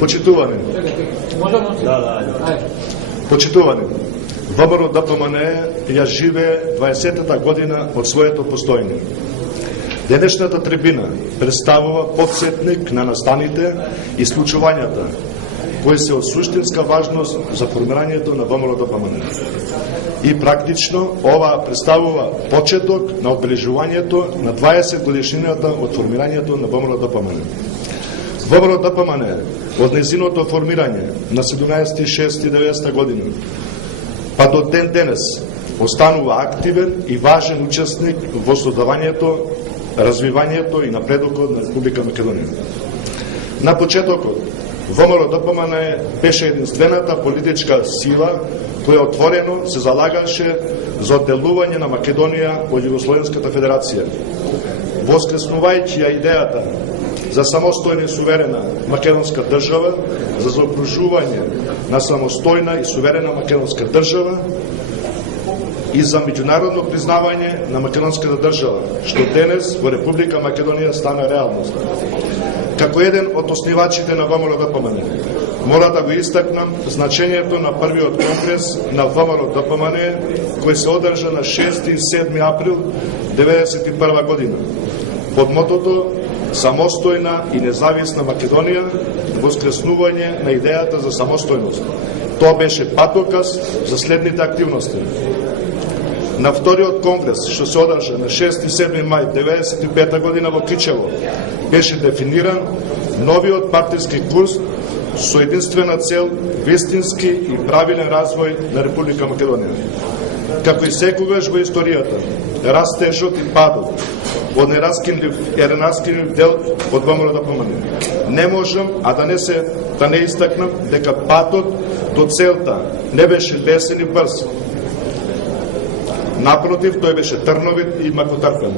Почитувани. Почитувани. ВМРО ДПМН ја живее 20-та година од своето постоење. Денешната трибина представува потсетник на настаните и случувањата кои се од суштинска важност за формирањето на ВМРО ДПМН. И практично ова представува почеток на одбележувањето на 20 годишнината од формирањето на ВМРО ДПМН. ВМРО ДПМН од незиното формирање на 17.6.1990 година па до ден денес останува активен и важен учесник во создавањето, развивањето и напредокот на Република Македонија. На почетокот, ВМРО ДПМН беше единствената политичка сила која отворено се залагаше за одделување на Македонија од Југословенската федерација, воскреснувајќи ја идејата за самостојна и суверена македонска држава, за заокружување на самостојна и суверена македонска држава и за меѓународно признавање на македонската држава, што денес во Република Македонија стана реалност. Како еден од основачите на ВМРО ДПМН, мора да го истакнам значењето на првиот конгрес на ВМРО ДПМН, кој се одржа на 6 и 7 април 1991 година, под мотото Самостојна и независна Македонија, воскреснување на идејата за самостојност. Тоа беше патоказ за следните активности. На вториот конгрес, што се одржа на 6 и 7 мај 1995 година во Кичево, беше дефиниран новиот партиски курс со единствена цел вистински и правилен развој на Република Македонија. Како и секогаш во историјата, растежот и падот од нераскинлив дел од ВМРО ДПМН. Не можам, да не истакнам дека патот до целта не беше лесен и брз. Напротив, тој беше трновит и макотрпен.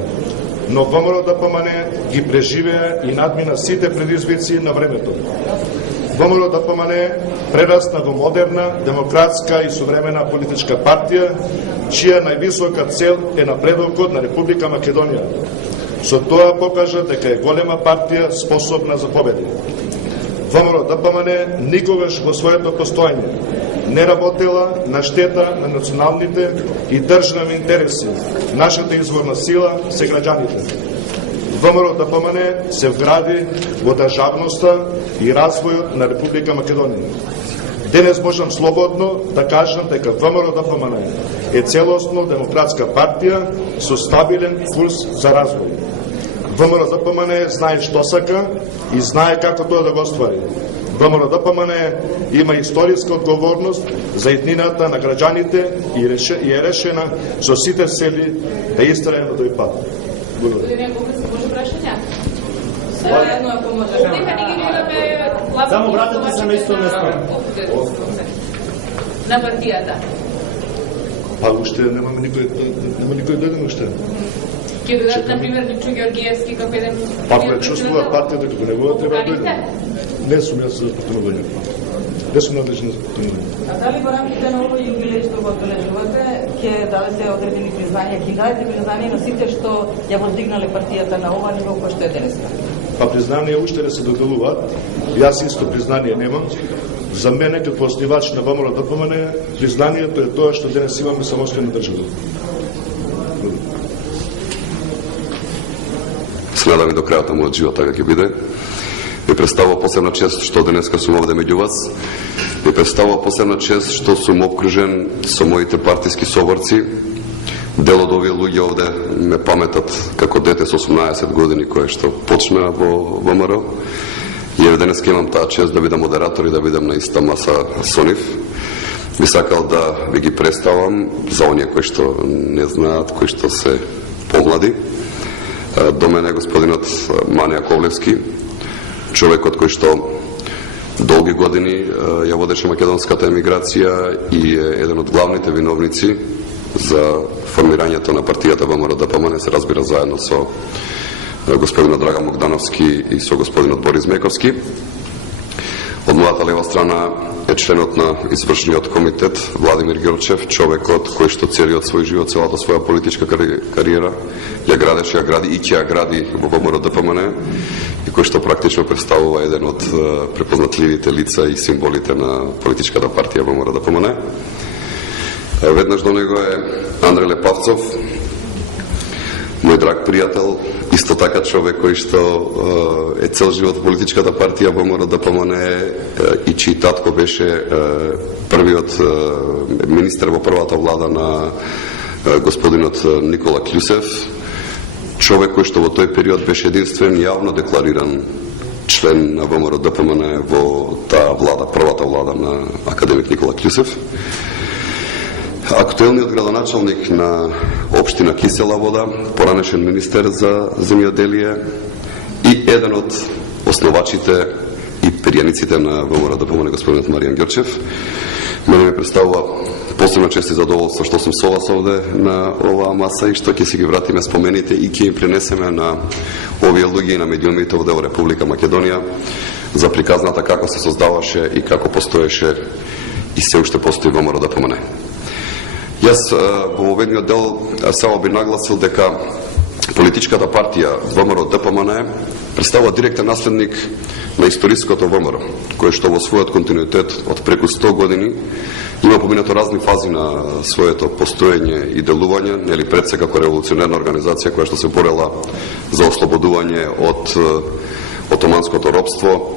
Но ВМРО ДПМН ги преживеа и надмина сите предизвици на времето. ВМРО ДПМН прерасна во модерна, демократска и современа политичка партија, чија највисока цел е напредокот на Република Македонија. Со тоа покажа дека е голема партија способна за победи. ВМРО ДПМН никогаш во своето постоење не работела на штета на националните и државни интереси. Нашата изворна сила се граѓаните. ВМРО ДПМН се вгради во државноста и развојот на Република Македонија. Денес можам слободно да кажам дека ВМРО ДПМН е целосно демократска партија со стабилен курс за развој. ВМРО ДПМН знае што сака и знае како тоа да го оствари. ВМРО ДПМН има историска одговорност за иднината на граѓаните и е решена со сите сили да истрае на тој пат. Благодарам. Само вратете се на исто место. На партијата. Па уште нема никој доден уште. Ќе додат, например, Ничо Георгиевски како еден... Па кој чувствува партијата како него треба да дојде. Не сум јас за постановување. Не сум надлежен за постановување. А дали во рамките на овој јубилеј што го одбележувате, ќе дадете одредени признања, ќе дадете признање на сите што ја воздигнале партијата на ова ниво кој што е денеска? Па признание уште не се доделуваат. Јас исто признание немам. За мене, како основач на ВМРО ДПМН, признанието е тоа што денес имаме самостојна држава. Следам и до крајот на мојот живот, така ќе биде. Ми представува посебна чест што денеска сум овде меѓу вас. Ми представува посебна чест што сум обкружен со моите партиски соборци. Дел од овие луѓе овде ме паметат како дете со 18 години кое што почна во ВМРО. И еве денеска имам таа чест да бидам модератор и да бидам на иста маса со нив. Би сакал да ви ги представам за оние кои што не знаат, кои што се помлади. До мене е господинот Мане Јаковлевски, човекот кој што долги години ја водеше македонската емиграција и е еден од главните виновници за формирањето на партијата ВМРО ДПМН, се разбира заедно со господинот Драган Богдановски и со господинот Борис Мековски. Од мојата лева страна е членот на извршниот комитет Владимир Ѓорчев, човекот кој што целиот свој живот, целата своја политичка кариера ја градеше, ја гради и ќе ја гради во ВМРО ДПМН и кој што практично представува еден од препознатливите лица и символите на политичката партија ВМРО ДПМН. Веднаш до него е Андре Лепавцов, мој драг пријател, исто така човек кој што е цел живот во политичката партија ВМРО ДПМН и чиј татко беше првиот министер во првата влада на господинот Никола Кљусев, човек кој што во тој период беше единствен јавно деклариран член на ВМРО ДПМН во таа влада, првата влада на академик Никола Кљусев. Актуелниот градоначалник на општина Кисела Вода, поранешен министер за земјоделие и еден од основачите и пријаниците на ВМРО ДПМН господинот Маријан Ѓорчев. Мене ме представува посебна чест и задоволство што сум со вас овде на оваа маса и што ќе си ги вратиме спомените и ќе им пренесеме на овие луѓе и на медиумите овде во Република Македонија за приказната како се создаваше и како постоеше и се уште постои ВМРО ДПМН. Јас во оведниот дел само би нагласил дека политичката партија ВМРО ДПМН представува директен наследник на историското ВМРО, кој што во својот континуитет од преку 100 години има поминато разни фази на своето постоење и делување, нели пред се како револуционерна организација која што се борела за ослободување од отоманското робство,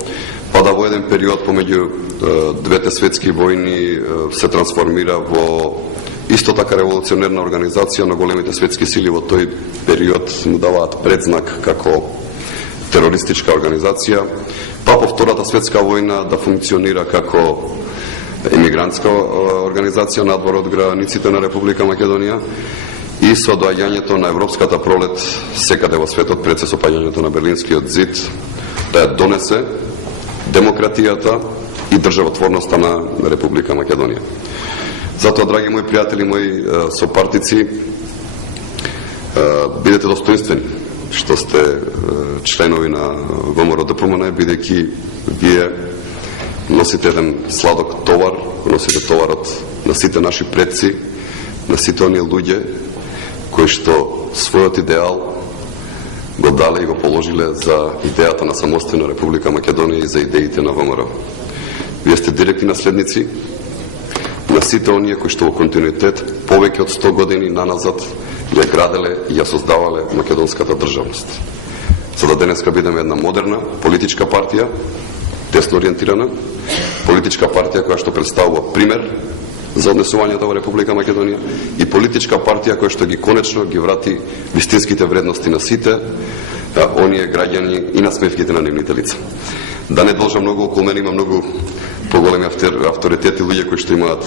па да во еден период помеѓу двете светски војни се трансформира во исто така револуционерна организација на големите светски сили во тој период му даваат предзнак како терористичка организација, па по Втората светска војна да функционира како емигрантска организација надвор од границите на Република Македонија и со доаѓањето на европската пролет секаде во светот пред се со паѓањето на Берлинскиот зид да ја донесе демократијата и државотворноста на Република Македонија. Затоа, драги мои пријатели, мои сопартици, бидете достоинствени што сте членови на ВМРО ДПМН, бидејќи вие носите еден сладок товар, носите товарот на сите наши предци, на сите оние луѓе кои што својот идеал го дале и го положиле за идејата на самостојна Република Македонија и за идеите на ВМРО. Вие сте директни наследници на сите оние кои што во континуитет повеќе од 100 години наназад ја граделе и ја создавале македонската државност. За да денеска бидеме една модерна политичка партија, десно ориентирана, политичка партија која што представува пример за однесувањето во Република Македонија и политичка партија која што ги конечно ги врати вистинските вредности на сите оние граѓани и насмевките на нивните лица. Да не должам многу, околу мене има многу поголеми авторитети, луѓе кои што имаат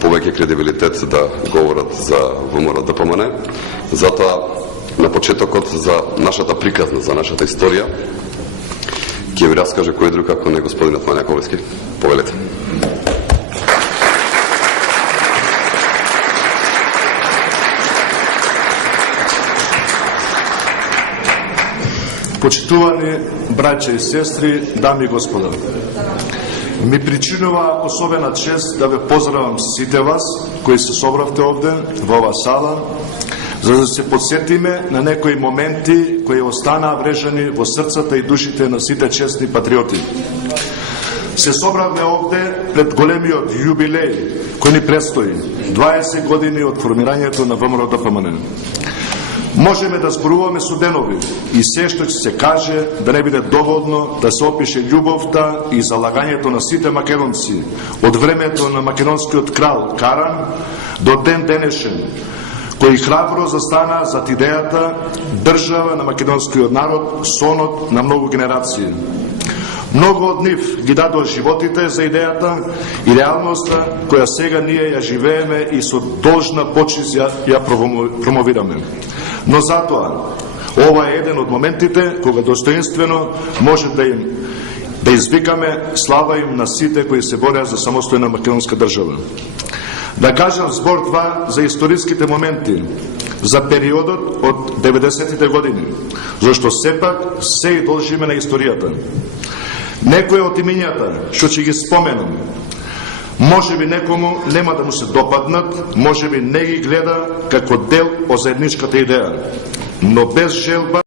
повеќе кредибилитет да говорат за ВМРО ДПМН. Затоа, на почетокот за нашата приказна, за нашата историја, ќе ви раскаже кој друг како не господинот Мања Ковески. Повелете. Почитувани браќа и сестри, дами и господа, ми причинува особена чест да ве поздравам сите вас кои се собравте овде во оваа сала, за да се подсетиме на некои моменти кои останаа врежани во срцата и душите на сите честни патриоти. Се собравме овде пред големиот јубилеј кој ни предстои, 20 години од формирањето на ВМРО ДПМН. Можеме да зборуваме со денови и се што ќе се каже да не биде доволно да се опише љубовта и залагањето на сите македонци од времето на македонскиот крал Каран до ден денешен, кои храбро застана зад идејата држава на македонскиот народ, сонот на многу генерации. Многу од нив ги дадоа животите за идејата и реалноста која сега ние ја живееме и со должна почит ја промовираме. Но затоа, ова е еден од моментите кога достоинствено може да извикаме слава им на сите кои се бореа за самостојна македонска држава. Да кажам збор-два за историските моменти, за периодот од 90-тите години, зашто сепак се и должиме на историјата. Некои од имињата што ќе ги споменам, може би некому нема да му се допаднат, може би не ги гледа како дел од заедничката идеја, но без желба